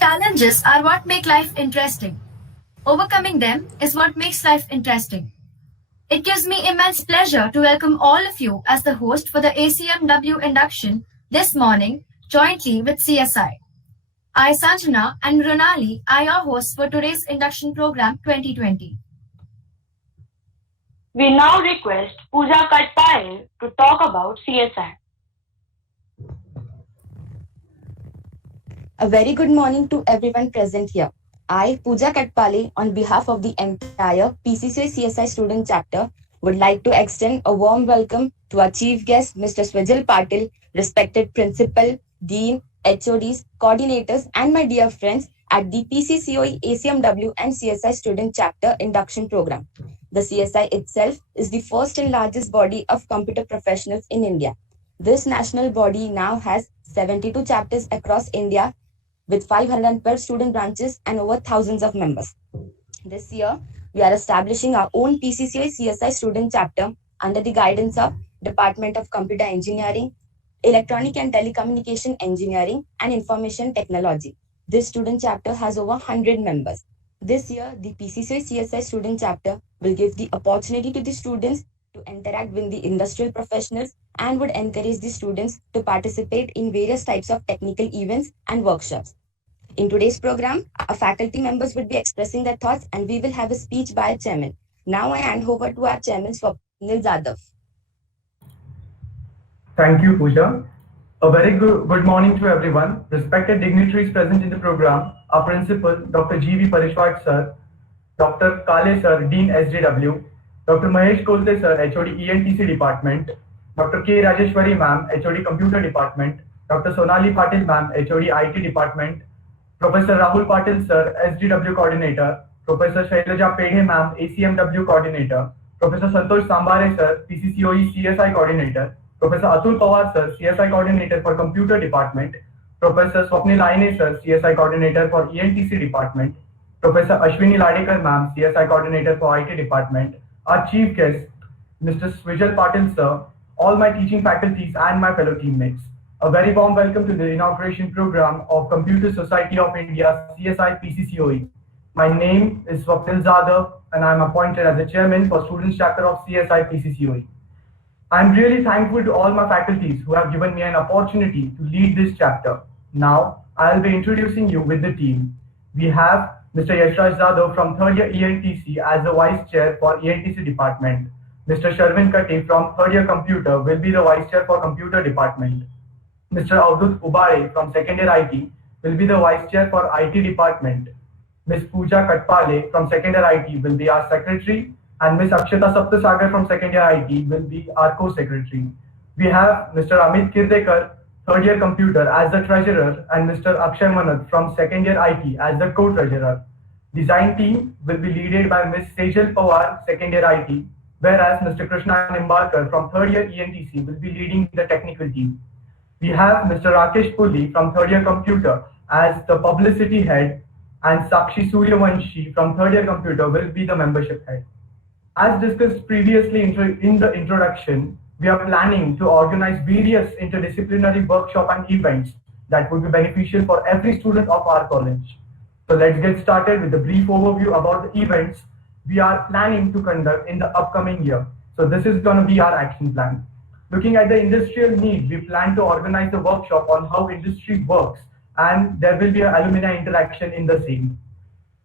Challenges are what make life interesting. Overcoming them is what makes life interesting. It gives me immense pleasure to welcome all of you as the host for the ACMW induction this morning, jointly with CSI. I, Sanjana, and Runali are your hosts for today's induction program 2020. We now request Pooja Katpale to talk about CSI. A very good morning to everyone present here. I, Pooja Katpale, on behalf of the entire PCCI CSI student chapter, would like to extend a warm welcome to our chief guest, Mr. Swajal Patil, respected principal, dean, HODs, coordinators, and my dear friends at the PCCOE ACMW and CSI student chapter induction program. The CSI itself is the first and largest body of computer professionals in India. This national body now has 72 chapters across India with 512 student branches and over thousands of members. This year, we are establishing our own PCCI CSI student chapter under the guidance of Department of Computer Engineering, Electronic and Telecommunication Engineering, and Information Technology. This student chapter has over 100 members. This year, the PCCI CSI student chapter will give the opportunity to the students to interact with the industrial professionals and would encourage the students to participate in various types of technical events and workshops. In today's program, our faculty members will be expressing their thoughts and we will have a speech by our chairman. Now I hand over to our chairman, Swapnil Jadhav. Thank you, Pooja. A very good morning to everyone. Respected dignitaries present in the program, our principal, Dr. G.V. Parishwat sir, Dr. Kale sir, Dean SJW, Dr. Mahesh Kolte sir, HOD ENTC department, Dr. K. Rajeshwari ma'am, HOD computer department, Dr. Sonali Patil ma'am, HOD IT department, Professor Rahul Patil sir, SDW coordinator, Professor Shailaja Pedhe ma'am, ACMW coordinator, Professor Santosh Sambare sir, PCCOE CSI coordinator, Professor Atul Pawar sir, CSI coordinator for computer department, Professor Swapnil Aine sir, CSI coordinator for ENTC department, Professor Ashwini Ladekar ma'am, CSI coordinator for IT department, our chief guest, Mr. Swajal Patil sir, all my teaching faculties and my fellow teammates. A very warm welcome to the inauguration program of Computer Society of India, CSI PCCOE. My name is Swapnil Jadhav and I am appointed as the chairman for Students Chapter of CSI PCCOE. I am really thankful to all my faculties who have given me an opportunity to lead this chapter. Now, I will be introducing you with the team. We have Mr. Yashraj Jadhav from 3rd year ENTC as the Vice Chair for ENTC Department. Mr. Sharvin Kate from 3rd year Computer will be the Vice Chair for Computer Department. Mr. Avdut Ubare from 2nd year IT will be the Vice Chair for IT Department. Ms. Pooja Katpale from 2nd year IT will be our Secretary, and Ms. Akshata Saptasagar from 2nd year IT will be our Co-Secretary. We have Mr. Amit Kirdekar, 3rd year Computer as the Treasurer, and Mr. Akshay Manath from 2nd year IT as the Co-Treasurer. Design team will be led by Ms. Sejal Pawar, 2nd year IT, whereas Mr. Krishna Nimbarkar from 3rd year ENTC will be leading the technical team. We have Mr. Rakesh Pulli from 3rd year Computer as the publicity head, and Sakshi Suryavanshi from 3rd year Computer will be the membership head. As discussed previously in the introduction, we are planning to organize various interdisciplinary workshop and events that would be beneficial for every student of our college. So let's get started with a brief overview about the events we are planning to conduct in the upcoming year. So this is going to be our action plan. Looking at the industrial need, we plan to organize a workshop on how industry works, and there will be an alumni interaction in the same.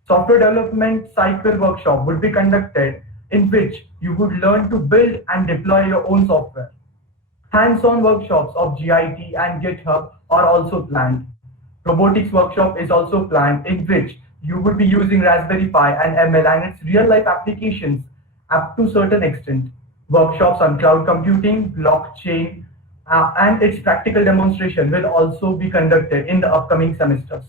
Software development cycle workshop would be conducted in which you would learn to build and deploy your own software. Hands-on workshops of GIT and GitHub are also planned. Robotics workshop is also planned in which you would be using Raspberry Pi and ML and its real-life applications up to a certain extent. Workshops on cloud computing, blockchain, and its practical demonstration will also be conducted in the upcoming semesters.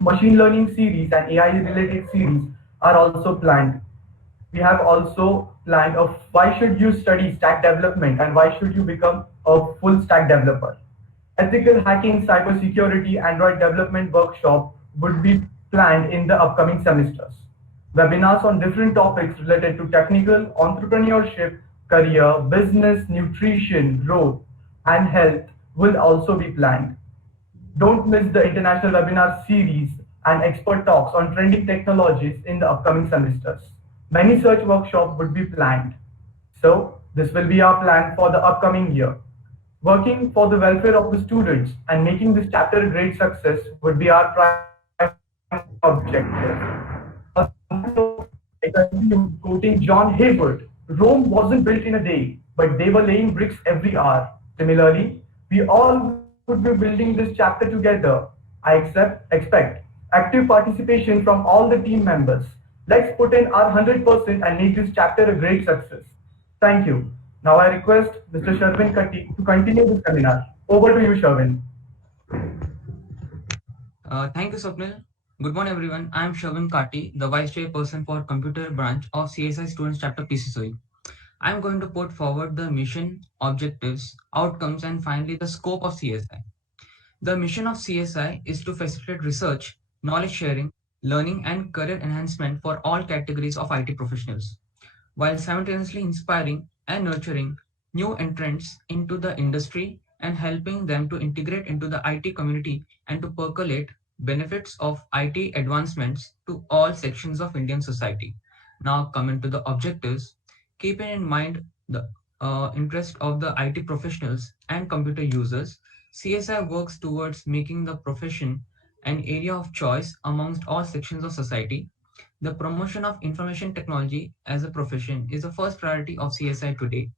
Machine learning series and AI-related series are also planned. We have also planned of why should you study stack development and why should you become a full stack developer. Ethical hacking, cybersecurity, Android development workshop would be planned in the upcoming semesters. Webinars on different topics related to technical, entrepreneurship, career, business, nutrition, growth, and health will also be planned. Don't miss the international webinar series and expert talks on trending technologies in the upcoming semesters. Many such workshops would be planned. So this will be our plan for the upcoming year. Working for the welfare of the students and making this chapter a great success would be our primary objective. I continue quoting John Haywood, Rome wasn't built in a day, but they were laying bricks every hour. Similarly, we all would be building this chapter together. I expect active participation from all the team members. Let's put in our 100% and make this chapter a great success. Thank you. Now I request Mr. Sherwin Katti to continue the seminar. Over to you, Sherwin. Thank you, Swapnil. Good morning, everyone. I am Sherwin Katti, the Vice Chairperson for Computer Branch of CSI Students Chapter PCSOE. I am going to put forward the mission, objectives, outcomes, and finally the scope of CSI. The mission of CSI is to facilitate research, knowledge sharing, learning, and career enhancement for all categories of IT professionals, while simultaneously inspiring and nurturing new entrants into the industry and helping them to integrate into the IT community and to percolate benefits of IT advancements to all sections of Indian society. Now coming to the objectives, keeping in mind the interest of the IT professionals and computer users, CSI works towards making the profession an area of choice amongst all sections of society. The promotion of information technology as a profession is the first priority of CSI today.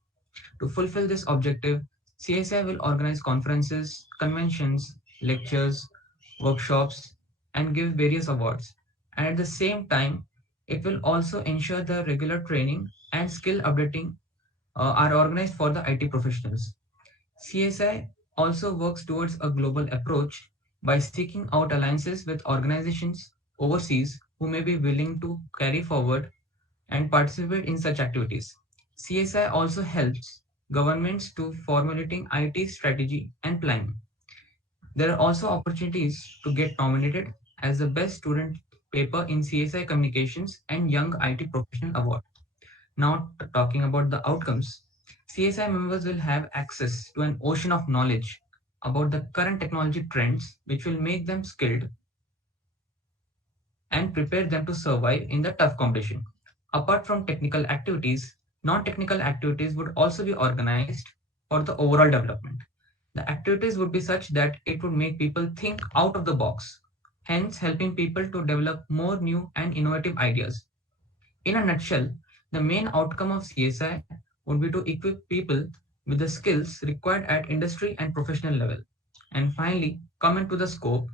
To fulfill this objective, CSI will organize conferences, conventions, lectures, workshops, and give various awards. And at the same time, it will also ensure the regular training and skill updating are organized for the IT professionals. CSI also works towards a global approach by seeking out alliances with organizations overseas who may be willing to carry forward and participate in such activities. CSI also helps governments to formulating IT strategy and planning. There are also opportunities to get nominated as the best student paper in CSI Communications and Young IT Professional Award. Now talking about the outcomes, CSI members will have access to an ocean of knowledge about the current technology trends, which will make them skilled and prepare them to survive in the tough competition. Apart from technical activities, non-technical activities would also be organized for the overall development. The activities would be such that it would make people think out of the box, hence helping people to develop more new and innovative ideas. In a nutshell, the main outcome of CSI would be to equip people with the skills required at industry and professional level. And finally, coming to the scope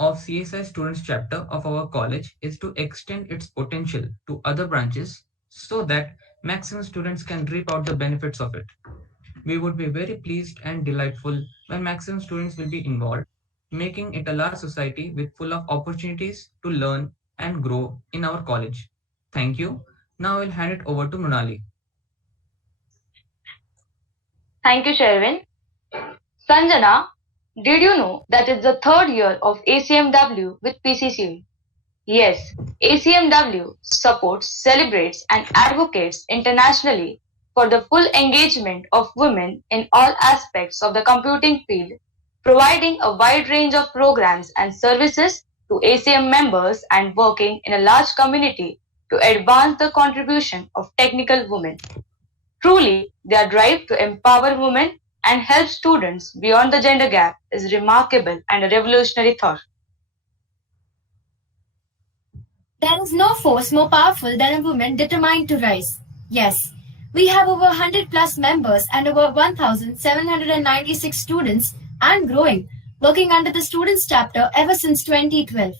of CSI Students chapter of our college is to extend its potential to other branches so that maximum students can reap out the benefits of it. We would be very pleased and delightful when maximum students will be involved, making it a large society with full of opportunities to learn and grow in our college. Thank you. Now I'll hand it over to Mrinali. Thank you, Sherwin. Sanjana, did you know that it's the third year of ACMW with PCCA? Yes, ACMW supports, celebrates, and advocates internationally for the full engagement of women in all aspects of the computing field, providing a wide range of programs and services to ACM members and working in a large community to advance the contribution of technical women. Truly, their drive to empower women and help students beyond the gender gap is remarkable and a revolutionary thought. There is no force more powerful than a woman determined to rise. Yes, we have over 100 plus members and over 1,796 students and growing, working under the Students chapter ever since 2012.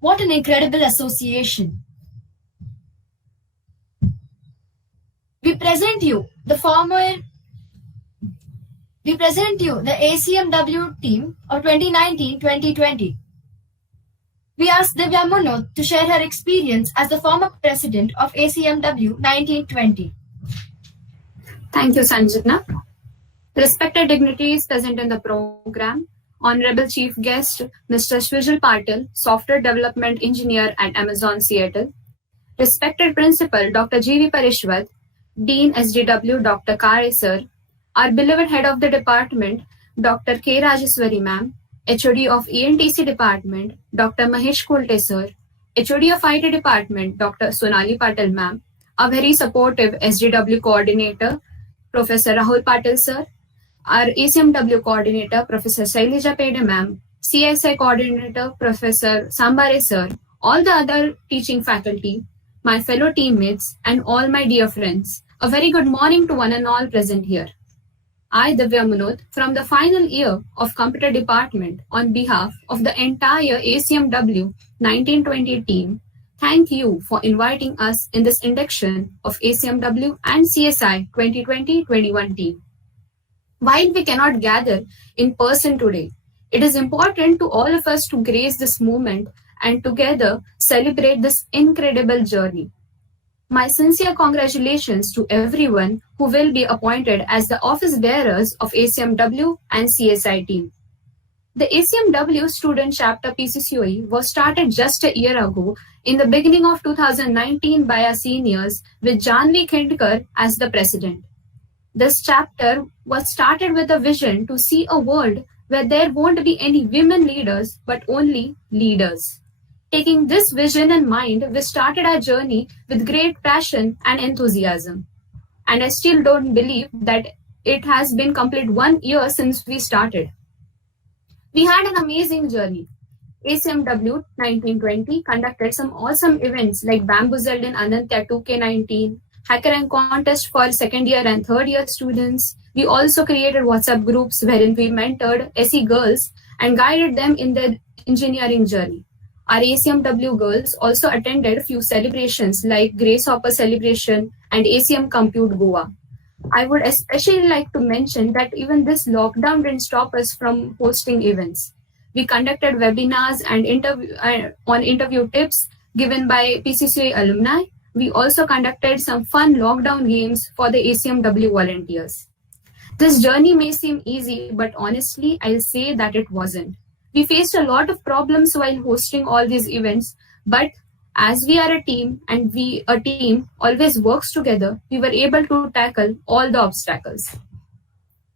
What an incredible association. We present you the ACMW team of 2019-2020. We asked Divya Munot to share her experience as the former president of ACMW 1920. Thank you, Sanjana. Respected dignitaries present in the program, Honorable Chief Guest, Mr. Swajal Patil, Software Development Engineer at Amazon Seattle, Respected Principal, Dr. G.V. Parishwat, Dean SDW, Dr. Kare Sir, our beloved Head of the Department, Dr. K. Rajeswari ma'am, HOD of ENTC department, Dr. Mahesh Kolte sir, HOD of IT department, Dr. Sonali Patil ma'am, a very supportive SDW coordinator, Professor Rahul Patil sir, our ACMW coordinator, Professor Sailija Pede ma'am, CSI coordinator, Professor Sambare sir, all the other teaching faculty, my fellow teammates, and all my dear friends. A very good morning to one and all present here. I, Divya Munot, from the final year of Computer Department, on behalf of the entire ACMW 1920 team, thank you for inviting us in this induction of ACMW and CSI 2020-21 team. While we cannot gather in person today, it is important to all of us to grace this moment and together celebrate this incredible journey. My sincere congratulations to everyone who will be appointed as the office bearers of ACMW and CSI team. The ACMW Student Chapter PCCOE was started just a year ago in the beginning of 2019 by our seniors with Janvi Khindkar as the president. This chapter was started with a vision to see a world where there won't be any women leaders but only leaders. Taking this vision in mind, we started our journey with great passion and enthusiasm. And I still don't believe that it has been complete 1 year since we started. We had an amazing journey. ACMW 1920 conducted some awesome events like Bamboozled in Anantya 2K19, Hacker and Contest for second year and third year students. We also created WhatsApp groups wherein we mentored SE girls and guided them in their engineering journey. Our ACMW girls also attended a few celebrations like Grace Hopper celebration and ACM Compute Goa. I would especially like to mention that even this lockdown didn't stop us from hosting events. We conducted webinars and interview tips given by PCCA alumni. We also conducted some fun lockdown games for the ACMW volunteers. This journey may seem easy, but honestly, I'll say that it wasn't. We faced a lot of problems while hosting all these events, but as we are a team and a team always works together, we were able to tackle all the obstacles.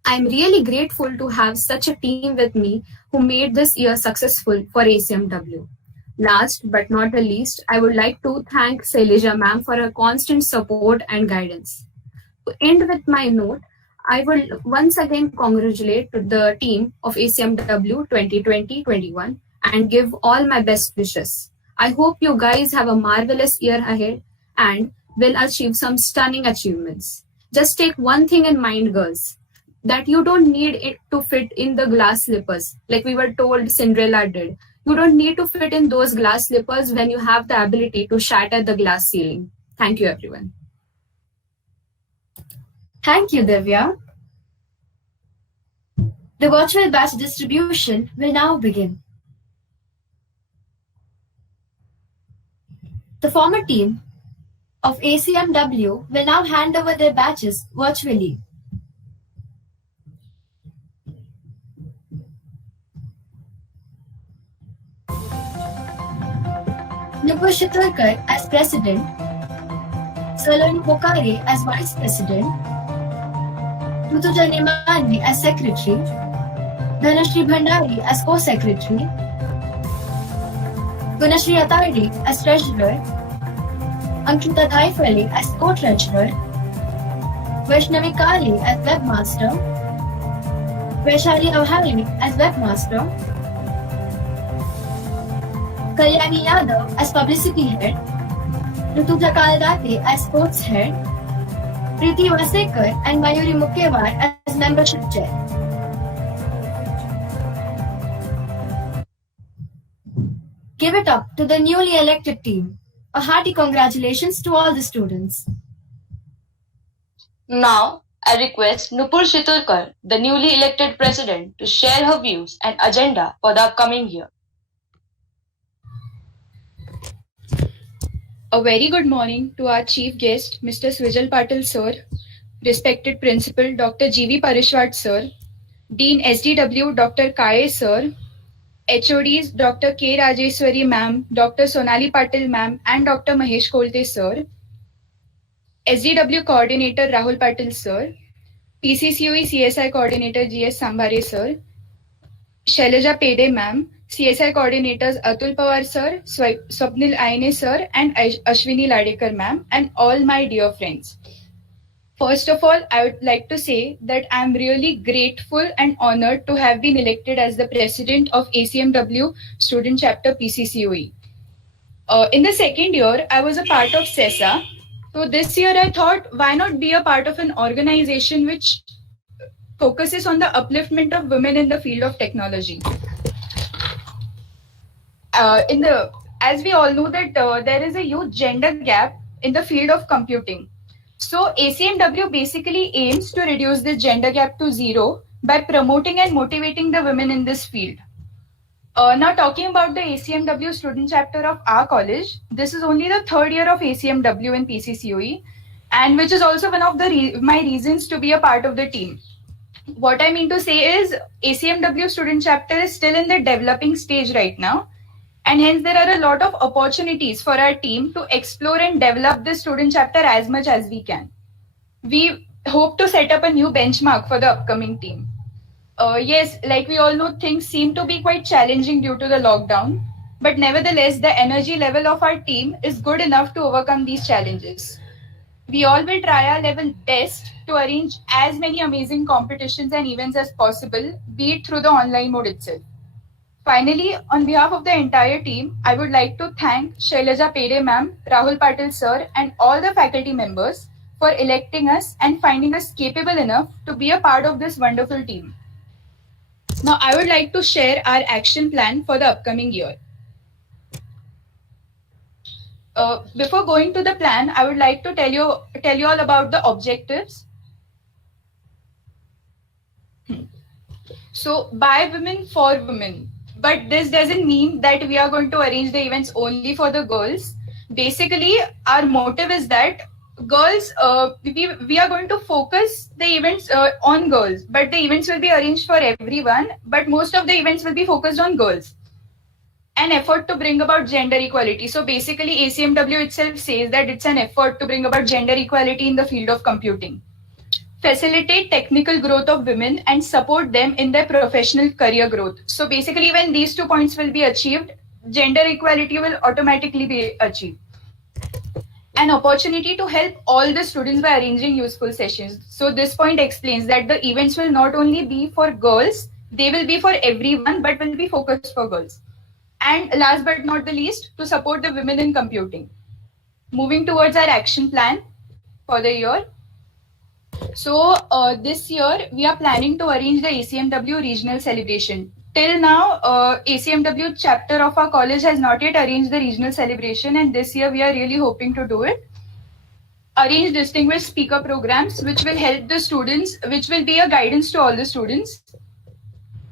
I'm really grateful to have such a team with me who made this year successful for ACMW. Last but not the least, I would like to thank Sailija ma'am for her constant support and guidance. To end with my note, I will once again congratulate the team of ACMW 2020-21 and give all my best wishes. I hope you guys have a marvelous year ahead and will achieve some stunning achievements. Just take one thing in mind, girls, that you don't need it to fit in the glass slippers like we were told Cinderella did. You don't need to fit in those glass slippers when you have the ability to shatter the glass ceiling. Thank you, everyone. Thank you, Divya. The virtual batch distribution will now begin. The former team of ACMW will now hand over their batches virtually. Nupur Shitolkar as President, Saloni Pokare as Vice President, Rutuja Nemani as Secretary, Dhanashri Bhandari as Co-Secretary, Gunashri Athardi as Treasurer, Ankita Dhaifale as Co-Treasurer, Vaishnavi Kali as Webmaster, Vaishali Avhali as Webmaster, Kalyani Yadav as Publicity Head, Rutuja Kaldate as Sports Head, Preeti Vasekar and Mayuri Mukkewar as Membership Chair. Give it up to the newly elected team. A hearty congratulations to all the students. Now, I request Nupur Shitolkar, the newly elected president, to share her views and agenda for the upcoming year. A very good morning to our chief guest, Mr. Swijal Patil sir, respected principal Dr. G.V. Parishwat sir, Dean SDW Dr. Kaye sir, HODs Dr. K. Rajeswari ma'am, Dr. Sonali Patil ma'am and Dr. Mahesh Kolte sir, SDW coordinator Rahul Patil sir, PCCOE CSI Coordinator GS Sambhare Sir, Shailaja Pede Ma'am, CSI Coordinators Atul Pawar Sir, Swapnil Aine Sir, and Ashwini Ladekar Ma'am, and all my dear friends. First of all, I would like to say that I'm really grateful and honored to have been elected as the president of ACMW Student Chapter PCCOE. In the second year, I was a part of CESA. So this year I thought, why not be a part of an organization which focuses on the upliftment of women in the field of technology. As we all know that there is a huge gender gap in the field of computing. So ACMW basically aims to reduce this gender gap to zero by promoting and motivating the women in this field. Now talking about the ACMW student chapter of our college, this is only the third year of ACMW in PCCOE, and which is also one of my reasons to be a part of the team. What I mean to say is ACMW student chapter is still in the developing stage right now, and hence there are a lot of opportunities for our team to explore and develop the student chapter as much as we can. We hope to set up a new benchmark for the upcoming team. Yes, like we all know, things seem to be quite challenging due to the lockdown, but nevertheless, the energy level of our team is good enough to overcome these challenges. We all will try our level best to arrange as many amazing competitions and events as possible, be it through the online mode itself. Finally, on behalf of the entire team, I would like to thank Shailaja Pede Ma'am, Rahul Patil Sir, and all the faculty members for electing us and finding us capable enough to be a part of this wonderful team. Now, I would like to share our action plan for the upcoming year. Before going to the plan, I would like to tell you all about the objectives. So, by women for women. But this doesn't mean that we are going to arrange the events only for the girls. Basically, our motive is that girls, we are going to focus the events on girls, but the events will be arranged for everyone, but most of the events will be focused on girls. An effort to bring about gender equality. So basically, ACMW itself says that it's an effort to bring about gender equality in the field of computing. Facilitate technical growth of women and support them in their professional career growth. So basically, when these 2 points will be achieved, gender equality will automatically be achieved. An opportunity to help all the students by arranging useful sessions. So this point explains that the events will not only be for girls, they will be for everyone, but will be focused for girls. And last but not the least, to support the women in computing. Moving towards our action plan for the year. So this year, we are planning to arrange the ACMW regional celebration. Till now, ACMW chapter of our college has not yet arranged the regional celebration, and this year we are really hoping to do it. Arrange distinguished speaker programs which will help the students, which will be a guidance to all the students.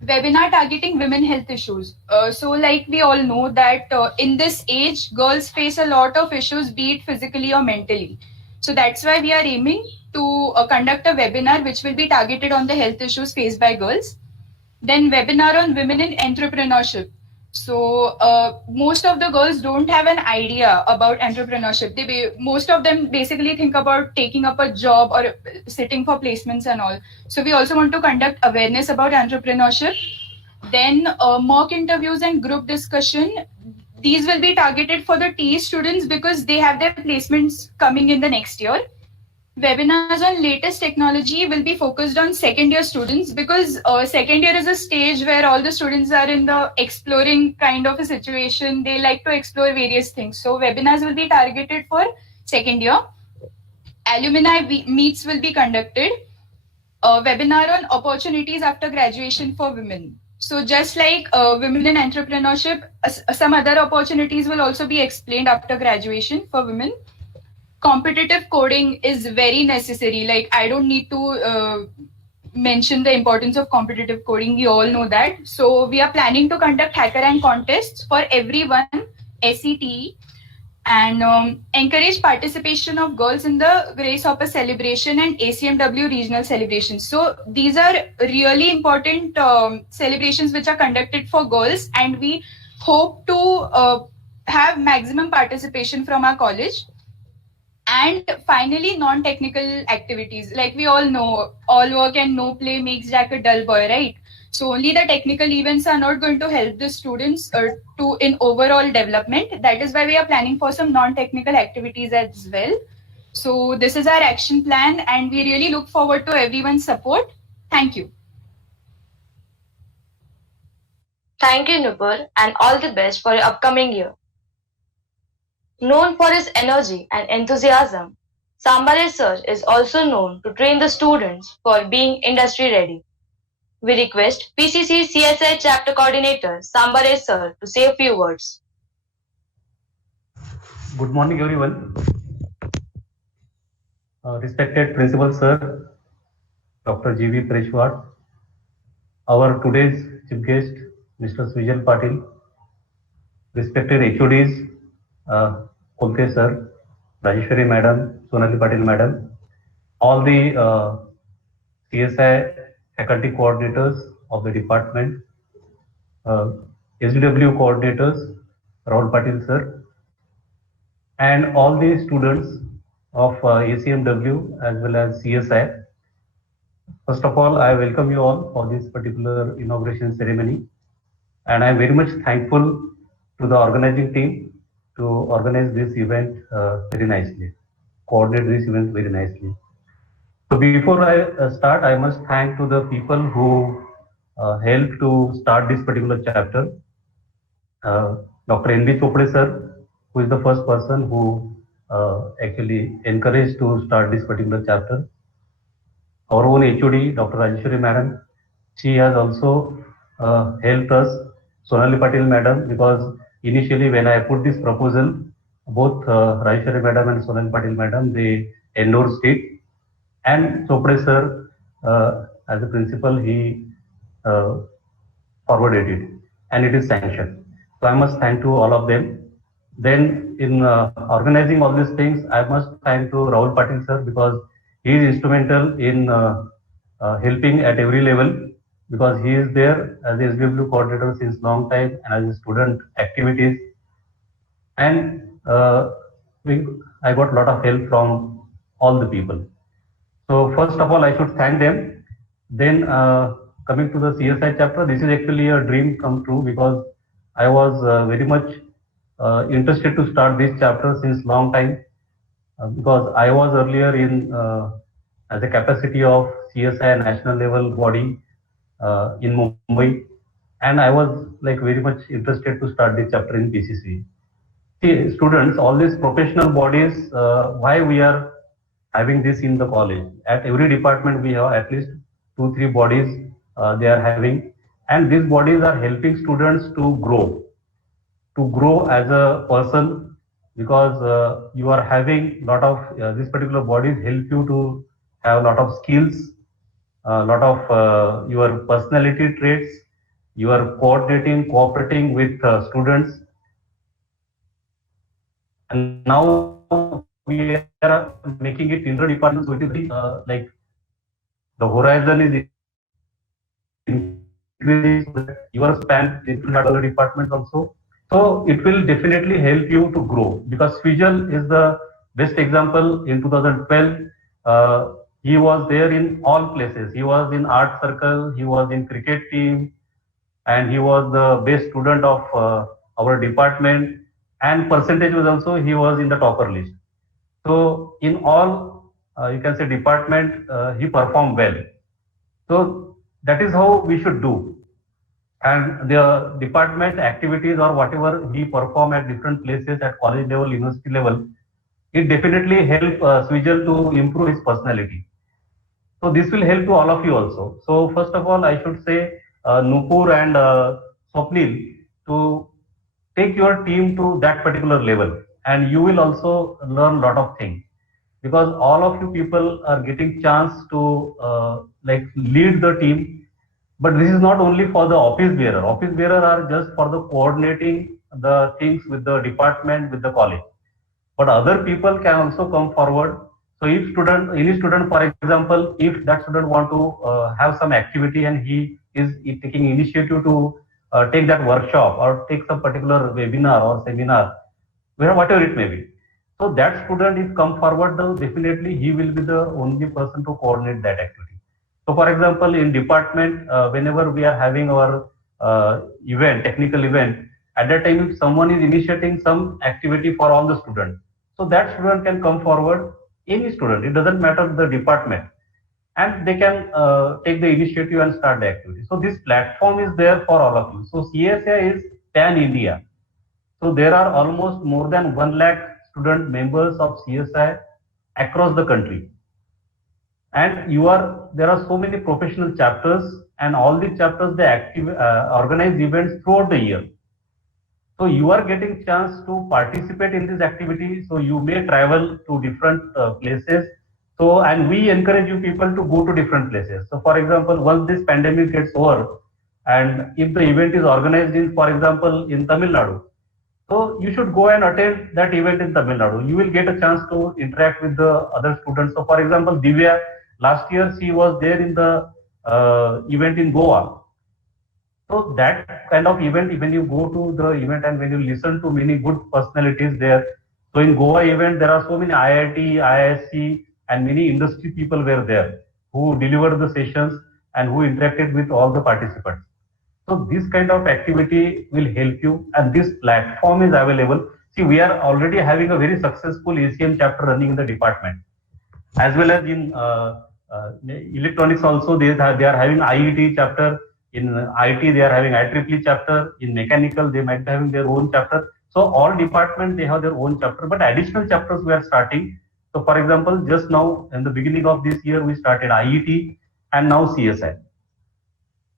Webinar targeting women health issues. So like we all know that in this age, girls face a lot of issues, be it physically or mentally. So that's why we are aiming to conduct a webinar which will be targeted on the health issues faced by girls. Then webinar on women in entrepreneurship. So most of the girls don't have an idea about entrepreneurship. Most of them basically think about taking up a job or sitting for placements and all. So we also want to conduct awareness about entrepreneurship. Then mock interviews and group discussion. These will be targeted for the TE students because they have their placements coming in the next year. Webinars on latest technology will be focused on second year students because second year is a stage where all the students are in the exploring kind of a situation. They like to explore various things. So webinars will be targeted for second year. Alumni meets will be conducted. Webinar on opportunities after graduation for women. So just like women in entrepreneurship, some other opportunities will also be explained after graduation for women. Competitive coding is very necessary. Like I don't need to mention the importance of competitive coding. We all know that. So we are planning to conduct HackerRank contests for everyone, SETE, and encourage participation of girls in the Grasshopper celebration and ACMW regional celebrations. So these are really important celebrations which are conducted for girls, and we hope to have maximum participation from our college. And finally, non-technical activities. Like we all know, all work and no play makes Jack a dull boy, right? So only the technical events are not going to help the students to in overall development. That is why we are planning for some non-technical activities as well. So this is our action plan, and we really look forward to everyone's support. Thank you. Thank you, Nupur, and all the best for your upcoming year. Known for his energy and enthusiasm, Sambare sir is also known to train the students for being industry ready. We request PCC CSI Chapter Coordinator Sambare sir to say a few words. Good morning, everyone. Respected Principal Sir, Dr. G.V. Parishwat, our today's chief guest, Mr. Swajal Patil, respected HODs, Kolte Sir, Rajeshwari Madam, Sonali Patil Madam, all the CSI faculty coordinators of the department, SDW coordinators, Rahul Patil Sir, and all the students of ACMW as well as CSI. First of all, I welcome you all for this particular inauguration ceremony, and I am very much thankful to the organizing team to organize this event very nicely, coordinate this event very nicely. So before I start, I must thank to the people who helped to start this particular chapter. Dr. N.B. Chopde sir, who is the first person who actually encouraged to start this particular chapter. Our own HOD, Dr. Rajeshwari Madam, she has also helped us, Sonali Patil Madam, because initially when I put this proposal, both Rajeshwari Madam and Sonali Patil Madam, they endorsed it. And Chopde sir, as a principal, he forwarded it, and it is sanctioned. So I must thank to all of them. Then in organizing all these things, I must thank to Rahul Patil sir, because he is instrumental in helping at every level, because he is there as a SDW coordinator since long time and as a student activities. And I got a lot of help from all the people. So first of all, I should thank them. Then coming to the CSI chapter, this is actually a dream come true, because I was very much interested to start this chapter since long time, because I was earlier in as a capacity of CSI national level body in Mumbai, and I was like very much interested to start this chapter in PCC. See, students, all these professional bodies, why we are having this in the college? At every department we have at least 2-3 bodies they are having, and these bodies are helping students to grow as a person, because you are having lot of these particular bodies help you to have a lot of skills, a lot of your personality traits. You are cooperating with students, and now we are making it inter-department, so it is like the horizon is increasing, your span different other departments also. So it will definitely help you to grow, because Swajal is the best example. In 2012, he was there in all places. He was in art circle, he was in cricket team, and he was the best student of our department, and percentage was also he was in the topper list. So in all you can say department he performed well. So that is how we should do. And the department activities or whatever he perform at different places at college level, university level, it definitely help Swajal to improve his personality. So this will help to all of you also. So first of all, I should say Nupur and Swapnil to take your team to that particular level, and you will also learn a lot of things, because all of you people are getting chance to like lead the team. But this is not only for the office bearer. Office bearer are just for the coordinating the things with the department, with the college. But other people can also come forward. So if any student, for example, if that student want to have some activity and he is taking initiative to take that workshop or take some particular webinar or seminar, whatever it may be. So that student, if come forward, then definitely he will be the only person to coordinate that activity. So for example, in department, whenever we are having our event, technical event, at that time, if someone is initiating some activity for all the students, so that student can come forward, any student, it doesn't matter the department, and they can take the initiative and start the activity. So this platform is there for all of you. So CSI is pan India. So there are almost more than 1 lakh student members of CSI across the country. And there are so many professional chapters, and all the chapters, they organize events throughout the year. So you are getting chance to participate in this activity. So you may travel to different places. So, and we encourage you people to go to different places. So for example, once this pandemic gets over, and if the event is organized in, for example, in Tamil Nadu, so you should go and attend that event in Tamil Nadu. You will get a chance to interact with the other students. So for example, Divya, last year she was there in the event in Goa. So that kind of event, when you go to the event and when you listen to many good personalities there. So in Goa event, there are so many IIT, IISc, and many industry people were there who delivered the sessions and who interacted with all the participants. So this kind of activity will help you, and this platform is available. See, we are already having a very successful ACM chapter running in the department, as well as in electronics also. They are having IET chapter. In IT, they are having IEEE chapter. In mechanical, they might be having their own chapter. So all departments, they have their own chapter, but additional chapters we are starting. So for example, just now in the beginning of this year, we started IET and now CSI.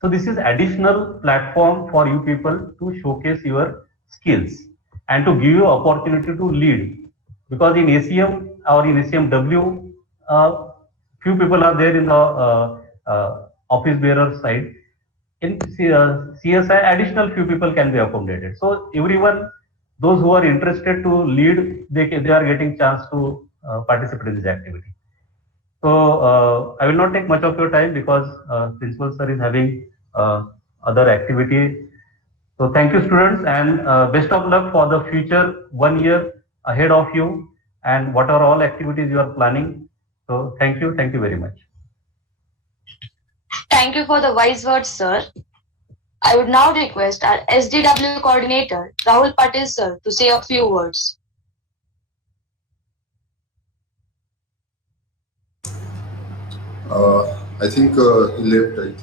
So this is additional platform for you people to showcase your skills and to give you opportunity to lead. Because in ACM or in ACMW, few people are there in the office bearer side. In CSI, additional few people can be accommodated. So everyone, those who are interested to lead, they are getting chance to participate in this activity. So I will not take much of your time because Principal Sir is having other activity. So thank you, students, and best of luck for the future 1 year ahead of you, and what are all activities you are planning. So thank you very much. Thank you for the wise words, sir. I would now request our SDW coordinator, Rahul Patil sir, to say a few words. I think he left,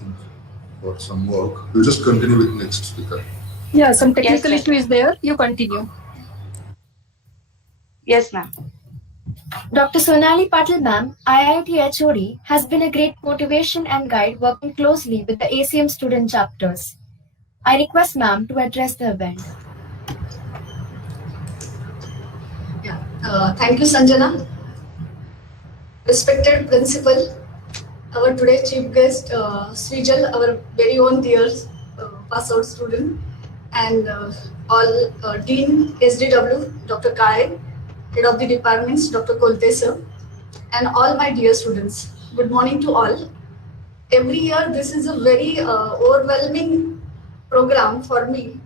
for some work. We'll just continue with next speaker. Yeah, some technical Yes, issue is there. You continue. Yes, ma'am. Dr. Sonali Patil ma'am, IIT HOD, has been a great motivation and guide working closely with the ACM student chapters. I request ma'am to address the event. Thank you, Sanjana. Respected principal, our today's chief guest, Swijal, our very own dear pass out student, and all Dean SDW, Dr. Kai, Head of the Departments, Dr. Kolte sir, and all my dear students. Good morning to all. Every year, this is a very overwhelming program for me,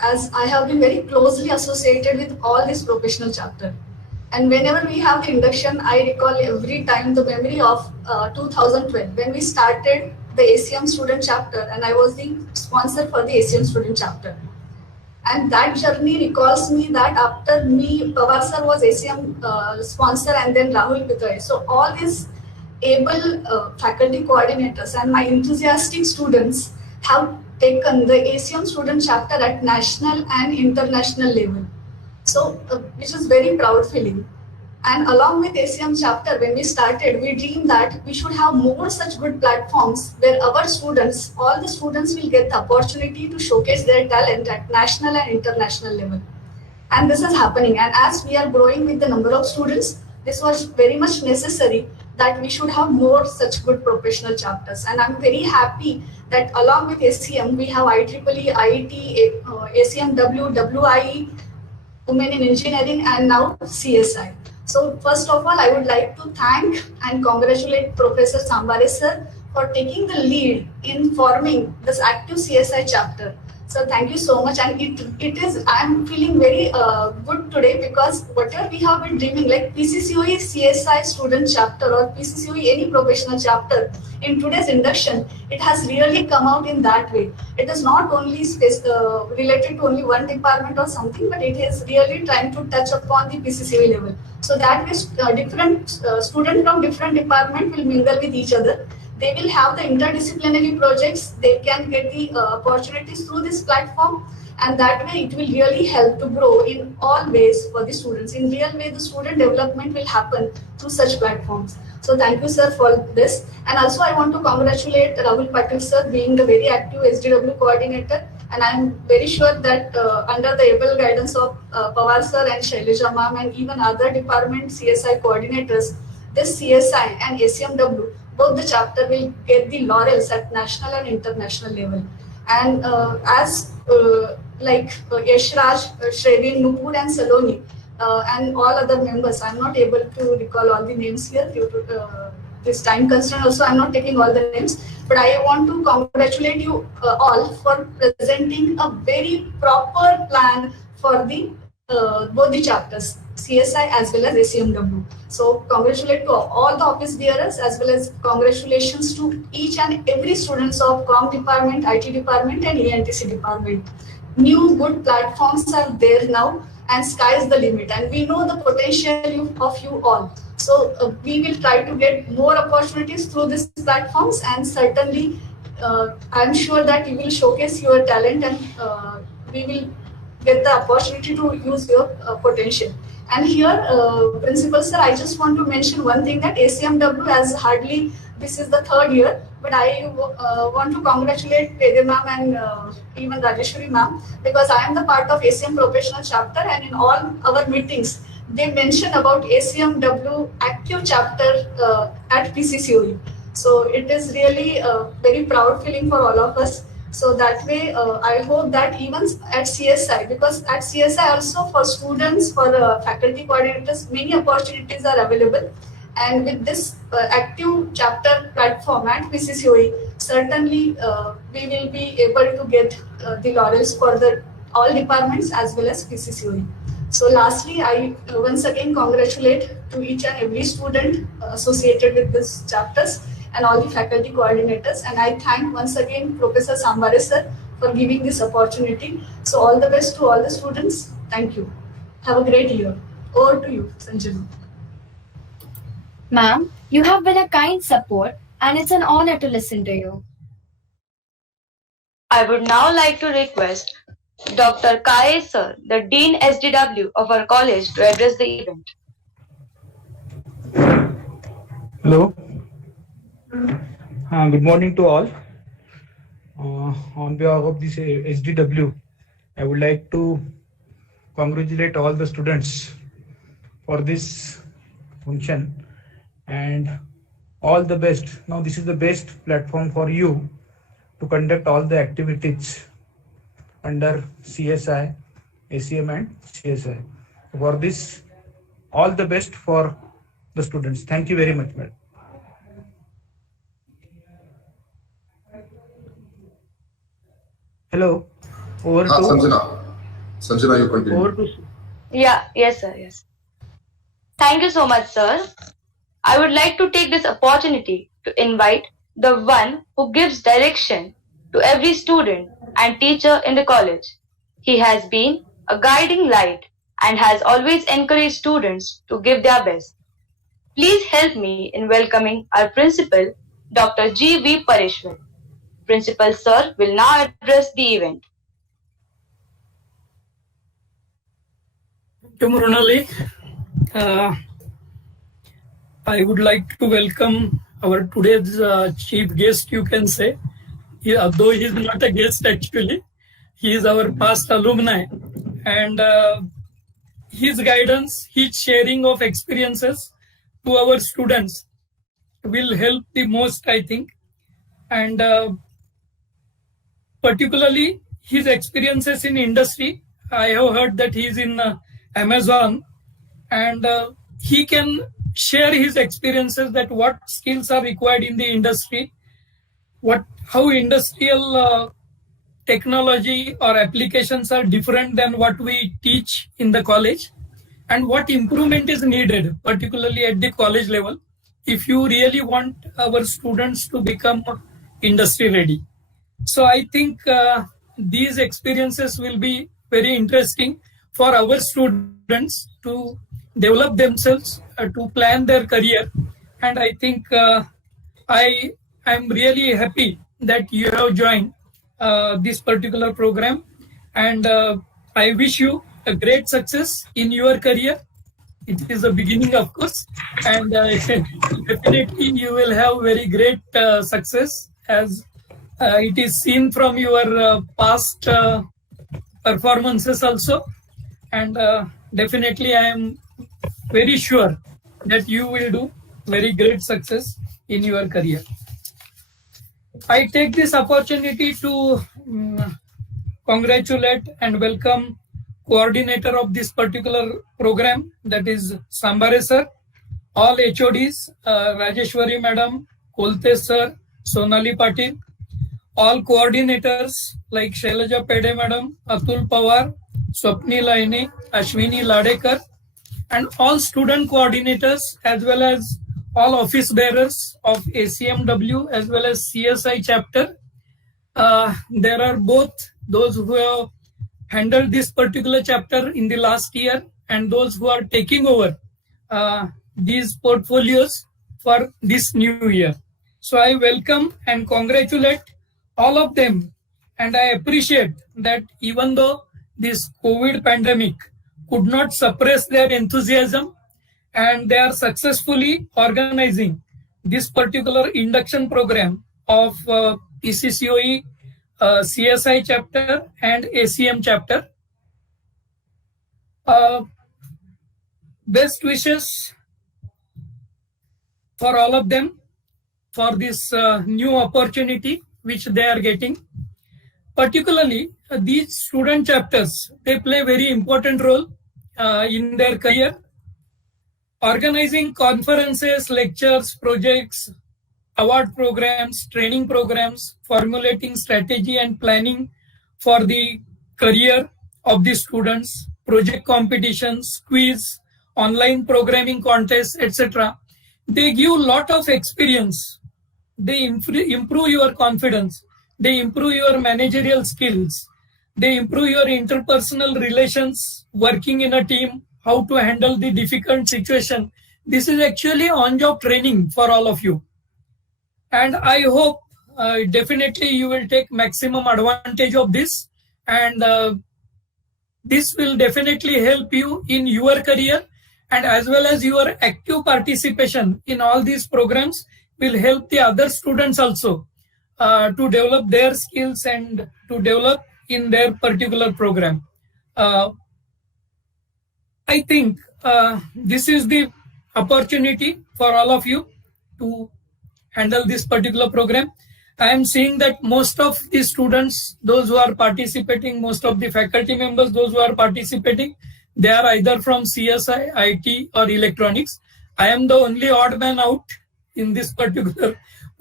as I have been very closely associated with all this professional chapter. And whenever we have the induction, I recall every time the memory of 2012, when we started the ACM student chapter, and I was the sponsor for the ACM student chapter. And that journey recalls me that after me, Pawar sir was ACM sponsor, and then Rahul Pitay. So all these able faculty coordinators and my enthusiastic students have taken the ACM student chapter at national and international level. So, which is very proud feeling. And along with ACM chapter, when we started, we dreamed that we should have more such good platforms where our students, all the students will get the opportunity to showcase their talent at national and international level. And this is happening. And as we are growing with the number of students, this was very much necessary that we should have more such good professional chapters. And I'm very happy that along with ACM, we have IEEE, IIT, ACMW, WIE, Women in Engineering, and now CSI. So first of all, I would like to thank and congratulate Professor Sambare sir for taking the lead in forming this active CSI chapter. So thank you so much, and it is, I'm feeling very good today because whatever we have been dreaming, like PCCOE CSI student chapter or PCCOE any professional chapter, in today's induction, it has really come out in that way. It is not only related to only one department or something, but it is really trying to touch upon the PCCOE level. So that is different students from different department will mingle with each other. They will have the interdisciplinary projects. They can get the opportunities through this platform, and that way it will really help to grow in all ways for the students. In real way, the student development will happen through such platforms. So thank you, sir, for this. And also I want to congratulate Rahul Patil, sir, being the very active SDW coordinator. And I'm very sure that under the able guidance of Pawar sir and Shaileja ma'am and even other department CSI coordinators, this CSI and ACMW, both the chapter will get the laurels at national and international level. And as Yash Raj, Shrevin, Nupur and Saloni and all other members, I'm not able to recall all the names here due to this time constraint. Also, I'm not taking all the names, but I want to congratulate you all for presenting a very proper plan for the both the chapters, CSI as well as ACMW. So congratulate to all the office bearers as well as congratulations to each and every students of Com department, IT department and ENTC department. New good platforms are there now and sky is the limit, and we know the potential of you all. So we will try to get more opportunities through these platforms, and certainly I'm sure that you will showcase your talent and we will get the opportunity to use your potential. And here, Principal Sir, I just want to mention one thing, that ACMW has hardly, this is the third year, but I want to congratulate Pede ma'am and even Rajeshwari ma'am, because I am the part of ACM professional chapter, and in all our meetings, they mention about ACMW active chapter at PCCOE. So it is really a very proud feeling for all of us. So that way, I hope that even at CSI, because at CSI also for students, for faculty coordinators, many opportunities are available. And with this active chapter platform at PCCOE, certainly we will be able to get the laurels for the all departments as well as PCCOE. So lastly, I once again congratulate to each and every student associated with these chapters and all the faculty coordinators. And I thank once again Professor Sambare sir for giving this opportunity. So all the best to all the students. Thank you. Have a great year. Over to you, Sanjana. Ma'am, you have been a kind support and it's an honor to listen to you. I would now like to request Dr. Kaye sir, the Dean SDW of our college, to address the event. Hello. Good morning to all. On behalf of this SDW, I would like to congratulate all the students for this function and all the best. Now this is the best platform for you to conduct all the activities under CSI, ACM and CSI. For this, all the best for the students. Thank you very much, madam. Hello. Over to Sanjana. Sanjana, you continue. Over to Yes, sir. Yes. Thank you so much, sir. I would like to take this opportunity to invite the one who gives direction to every student and teacher in the college. He has been a guiding light and has always encouraged students to give their best. Please help me in welcoming our principal, Dr. G.V. Pareshwar. Principal sir will now address the event. Thank you, Mrunali. I would like to welcome our today's chief guest, you can say. Though he is not a guest actually, he is our past alumni, and his guidance, his sharing of experiences to our students will help the most, I think. And particularly his experiences in industry. I have heard that he is in Amazon, and he can share his experiences, that what skills are required in the industry, how industrial technology or applications are different than what we teach in the college, and what improvement is needed, particularly at the college level, if you really want our students to become industry ready. So I think these experiences will be very interesting for our students to develop themselves, to plan their career. And I think I'm really happy that you have joined this particular program. And I wish you a great success in your career. It is a beginning, of course, and definitely you will have very great success, as it is seen from your past performances also. And definitely I am very sure that you will do very great success in your career. I take this opportunity to congratulate and welcome coordinator of this particular program, that is Sambare sir, all HODs, Rajeshwari madam, Kolte sir, Sonali Patil, all coordinators like Shailaja Pede madam, Atul Pawar, Swapni Laine, Ashwini Ladekar, and all student coordinators, as well as all office bearers of ACMW as well as CSI chapter. There are both those who have handled this particular chapter in the last year and those who are taking over these portfolios for this new year. So I welcome and congratulate all of them, and I appreciate that even though this COVID pandemic could not suppress their enthusiasm, and they are successfully organizing this particular induction program of PCCOE, CSI chapter and ACM chapter. Best wishes for all of them for this new opportunity which they are getting. Particularly these student chapters, they play very important role in their career. Organizing conferences, lectures, projects, award programs, training programs, formulating strategy and planning for the career of the students, project competitions, quiz, online programming contests, etc. They give a lot of experience. They improve your confidence. They improve your managerial skills. They improve your interpersonal relations, working in a team, how to handle the difficult situation. This is actually on-job training for all of you. And I hope definitely you will take maximum advantage of this. And this will definitely help you in your career, and as well as your active participation in all these programs will help the other students also to develop their skills and to develop in their particular program. I think this is the opportunity for all of you to handle this particular program. I am seeing that most of the students, those who are participating, most of the faculty members, those who are participating, they are either from CSI, IT or electronics. I am the only odd man out in this particular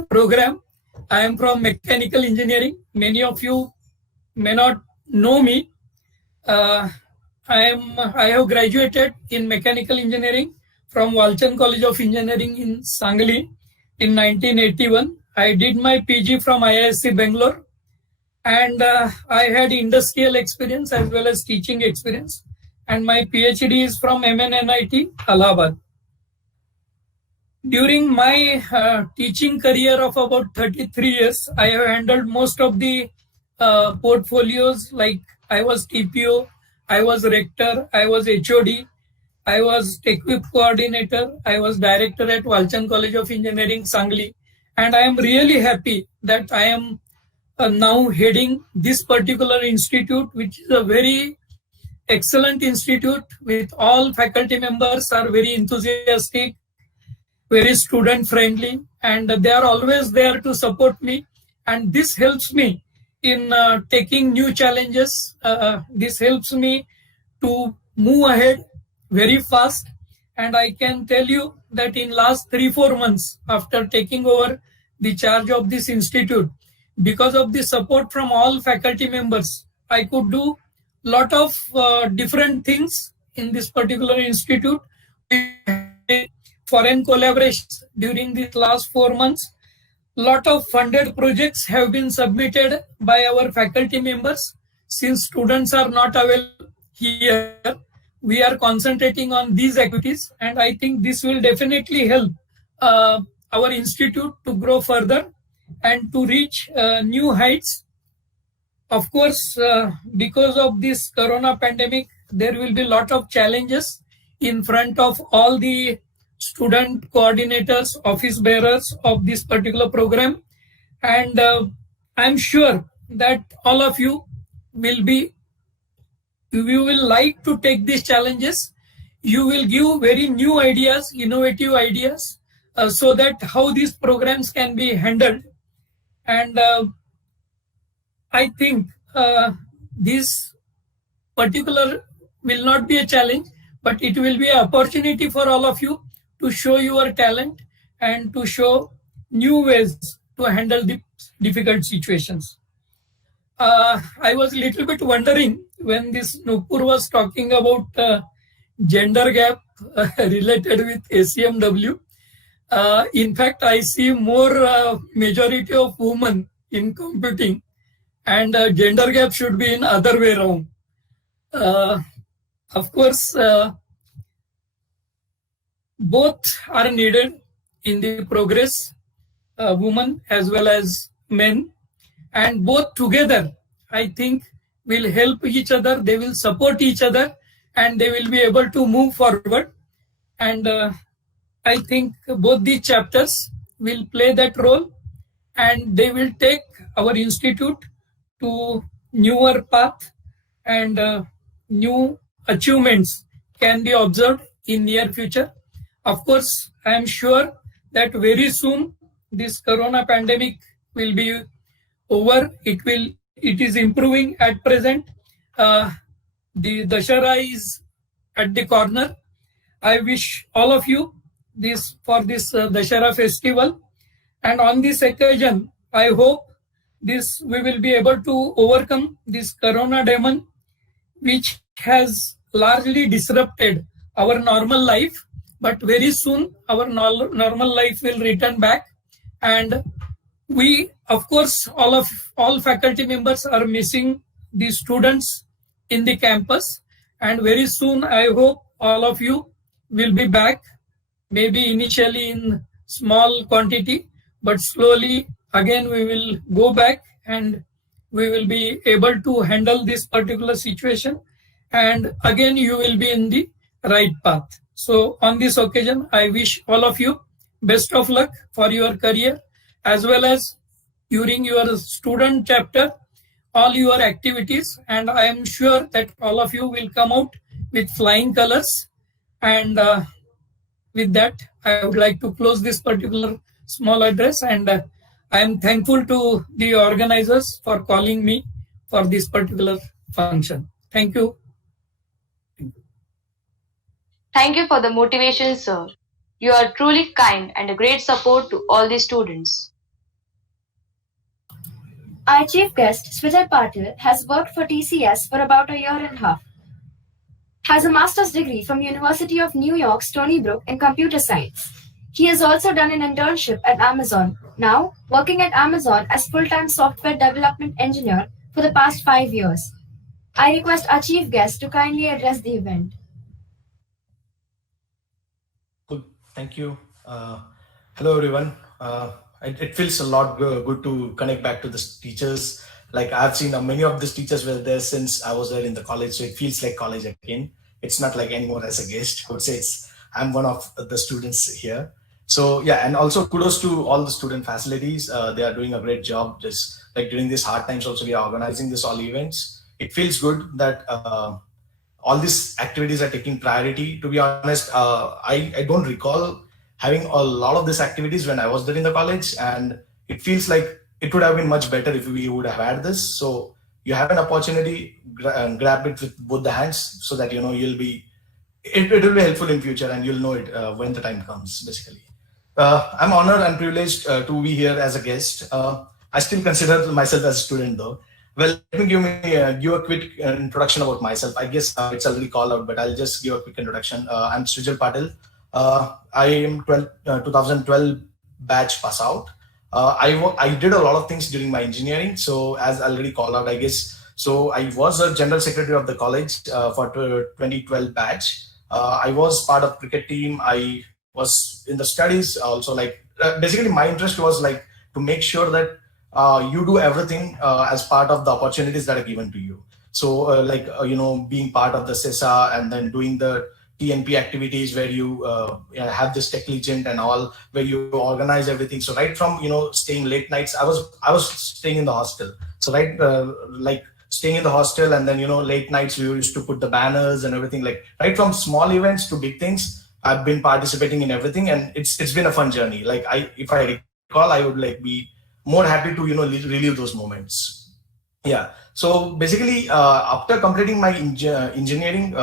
program. I am from mechanical engineering. Many of you may not know me. I have graduated in mechanical engineering from Walchand College of Engineering in Sangli in 1981. I did my PG from IISc Bangalore, and I had industrial experience as well as teaching experience. And my PhD is from MNNIT, Allahabad. During my teaching career of about 33 years, I have handled most of the portfolios, like I was TPO, I was rector, I was HOD, I was TechWhip coordinator, I was director at Walchand College of Engineering, Sangli. And I am really happy that I am now heading this particular institute, which is a very excellent institute with all faculty members are very enthusiastic, very student friendly, and they are always there to support me. And this helps me in taking new challenges. This helps me to move ahead very fast. And I can tell you that in last 3-4 months after taking over the charge of this institute, because of the support from all faculty members, I could do lot of different things in this particular institute. Foreign collaborations during these last 4 months. Lot of funded projects have been submitted by our faculty members. Since students are not available here, we are concentrating on these activities, and I think this will definitely help our institute to grow further and to reach new heights. Of course, because of this corona pandemic, there will be a lot of challenges in front of all the student coordinators, office bearers of this particular program. And I'm sure that all of you will like to take these challenges. You will give very new ideas, innovative ideas, so that how these programs can be handled. And I think this particular will not be a challenge, but it will be an opportunity for all of you to show your talent and to show new ways to handle the difficult situations. I was a little bit wondering when this Nupur was talking about gender gap related with ACMW. In fact, I see more majority of women in computing, and gender gap should be in other way around. Of course, both are needed in the progress, women as well as men, and both together, I think, will help each other, they will support each other, and they will be able to move forward. And I think both these chapters will play that role, and they will take our institute to newer path, and new achievements can be observed in near future. Of course, I am sure that very soon this corona pandemic will be over. It is improving at present. The Dashara is at the corner. I wish all of you this for this Dashara festival, and on this occasion, I hope we will be able to overcome this corona demon, which has largely disrupted our normal life. But very soon our normal life will return back, and we, of course, all faculty members are missing the students in the campus, and very soon I hope all of you will be back, maybe initially in small quantity, but slowly again we will go back, and we will be able to handle this particular situation, and again you will be in the right path. So on this occasion, I wish all of you best of luck for your career, as well as during your student chapter, all your activities, and I am sure that all of you will come out with flying colors. And with that, I would like to close this particular small address, and I am thankful to the organizers for calling me for this particular function. Thank you. Thank you for the motivation, sir. You are truly kind and a great support to all the students. Our chief guest, Swijal Patil, has worked for TCS for about a year and a half. Has a master's degree from University of New York, Stony Brook in computer science. He has also done an internship at Amazon, now working at Amazon as full-time software development engineer for the past 5 years. I request our chief guest to kindly address the event. Thank you. Hello, everyone. It feels a lot good to connect back to the teachers. Like I've seen many of these teachers were there since I was there in the college, so it feels like college again. It's not like anymore as a guest. I would say I'm one of the students here. So yeah, and also kudos to all the student facilities. They are doing a great job. Just like during these hard times, also we are organizing this all events. It feels good that all these activities are taking priority. To be honest, I don't recall having a lot of these activities when I was there in the college, and it feels like it would have been much better if we would have had this. So you have an opportunity, grab it with both the hands, so that you'll be. It will be helpful in future, and you'll know it when the time comes. Basically, I'm honored and privileged to be here as a guest. I still consider myself as a student though. Well, let me give a quick introduction about myself. I guess it's already called out, but I'll just give a quick introduction. I'm Swijal Patil. I am 2012 batch pass out. I did a lot of things during my engineering. So as already called out, I guess. So I was a general secretary of the college for 2012 batch. I was part of cricket team. I was in the studies also. Like basically, my interest was like to make sure that you do everything as part of the opportunities that are given to you. So being part of the CESA and then doing the TNP activities where you have this tech legend and all, where you organize everything. So right from staying late nights, I was staying in the hostel. So like staying in the hostel and then late nights we used to put the banners and everything. Like right from small events to big things, I've been participating in everything, and it's been a fun journey. Like if I recall, I would like be more happy to relive those moments. Yeah. So basically, after completing my engineering